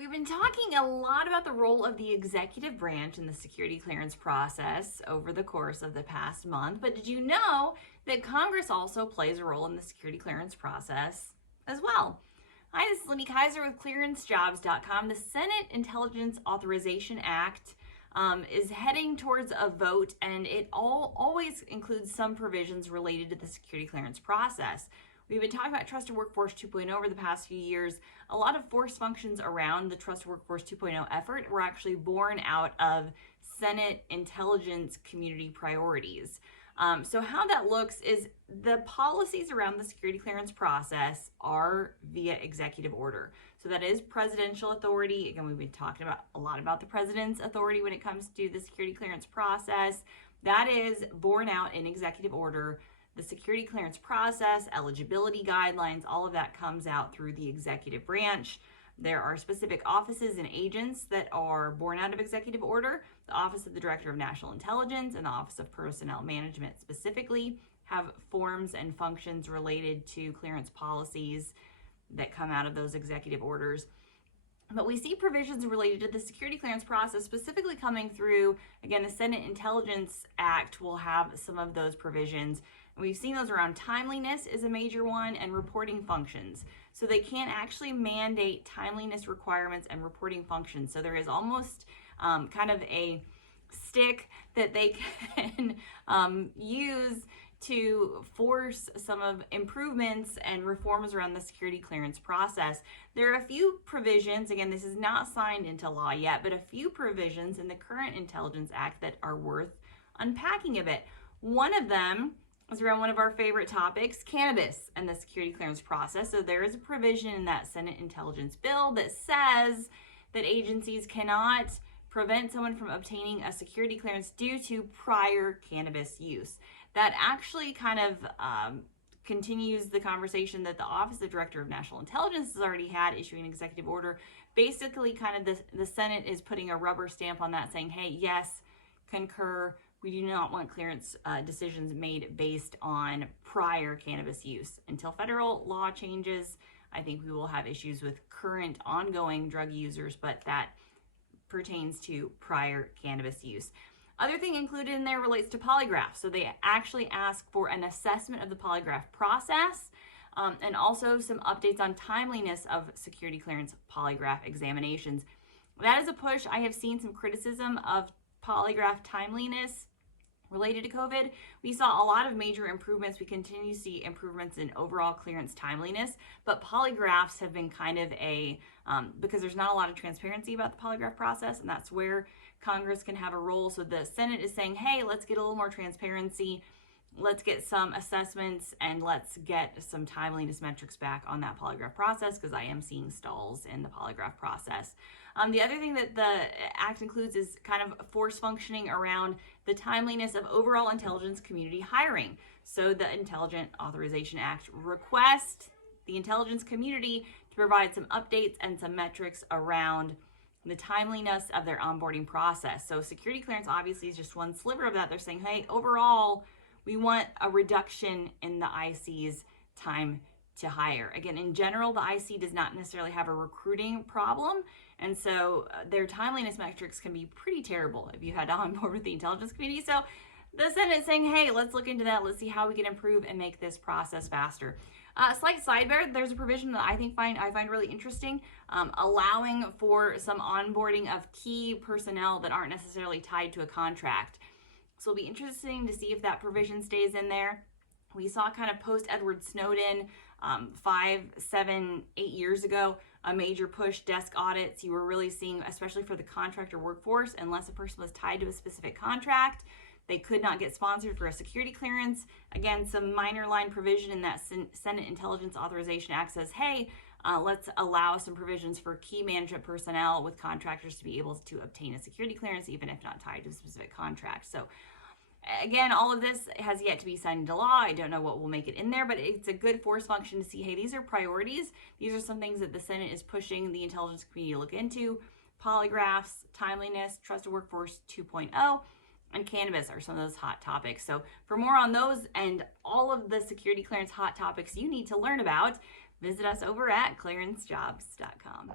We've been talking a lot about the role of the executive branch in the security clearance process over the course of the past month, but did you know that Congress also plays a role in the security clearance process as well? Hi, this is Lindy Kaiser with clearancejobs.com. The Senate Intelligence Authorization Act is heading towards a vote, and it always includes some provisions related to the security clearance process. We've been talking about Trusted Workforce 2.0 over the past few years. A lot of force functions around the Trusted Workforce 2.0 effort were actually born out of Senate intelligence community priorities. So how that looks is the policies around the security clearance process are via executive order. So that is presidential authority. Again, we've been talking about a lot about the president's authority when it comes to the security clearance process. That is born out in executive order. The security clearance process, eligibility guidelines, all of that comes out through the executive branch. There are specific offices and agents that are born out of executive order. The Office of the Director of National Intelligence and the Office of Personnel Management specifically have forms and functions related to clearance policies that come out of those executive orders. But we see provisions related to the security clearance process specifically coming through. Again, the Senate Intelligence Act will have some of those provisions. And we've seen those around timeliness is a major one, and reporting functions. So they can't actually mandate timeliness requirements and reporting functions. So there is almost kind of a stick that they can use to force some of improvements and reforms around the security clearance process. There are a few provisions, again, this is not signed into law yet, but a few provisions in the current Intelligence Act that are worth unpacking a bit. One of them is around one of our favorite topics, cannabis and the security clearance process. So there is a provision in that Senate Intelligence bill that says that agencies cannot prevent someone from obtaining a security clearance due to prior cannabis use. That actually kind of continues the conversation that the Office of Director of National Intelligence has already had, issuing an executive order. Basically, kind of the Senate is putting a rubber stamp on that, saying, hey, yes, concur. We do not want clearance decisions made based on prior cannabis use. Until federal law changes, I think we will have issues with current ongoing drug users, but that pertains to prior cannabis use. Other thing included in there relates to polygraphs. So they actually ask for an assessment of the polygraph process and also some updates on timeliness of security clearance polygraph examinations. That is a push. I have seen some criticism of polygraph timeliness related to COVID. We saw a lot of major improvements. We continue to see improvements in overall clearance timeliness, but polygraphs have been kind of because there's not a lot of transparency about the polygraph process, and that's where Congress can have a role. So the Senate is saying, hey, let's get a little more transparency. Let's get some assessments and let's get some timeliness metrics back on that polygraph process, because I am seeing stalls in the polygraph process. The other thing that the Act includes is kind of force functioning around the timeliness of overall intelligence community hiring. So the Intelligence Authorization Act requests the intelligence community to provide some updates and some metrics around the timeliness of their onboarding process. So security clearance obviously is just one sliver of that. They're saying, hey, overall, we want a reduction in the IC's time to hire. Again, in general, the IC does not necessarily have a recruiting problem, and so their timeliness metrics can be pretty terrible if you had to onboard with the intelligence community. So the Senate is saying, hey, let's look into that. Let's see how we can improve and make this process faster. Slight sidebar, there's a provision that I find really interesting, allowing for some onboarding of key personnel that aren't necessarily tied to a contract. So it'll be interesting to see if that provision stays in there. We saw kind of post Edward Snowden 5, 7, 8 years ago, a major push, desk audits. You were really seeing, especially for the contractor workforce, unless a person was tied to a specific contract, they could not get sponsored for a security clearance. Again, some minor line provision in that Senate Intelligence Authorization Act says, hey, let's allow some provisions for key management personnel with contractors to be able to obtain a security clearance, even if not tied to a specific contract. So again, all of this has yet to be signed into law. I don't know what will make it in there, but it's a good force function to see, hey, these are priorities. These are some things that the Senate is pushing the intelligence community to look into. Polygraphs, timeliness, Trusted Workforce 2.0, and cannabis are some of those hot topics. So for more on those and all of the security clearance hot topics you need to learn about, visit us over at clearancejobs.com.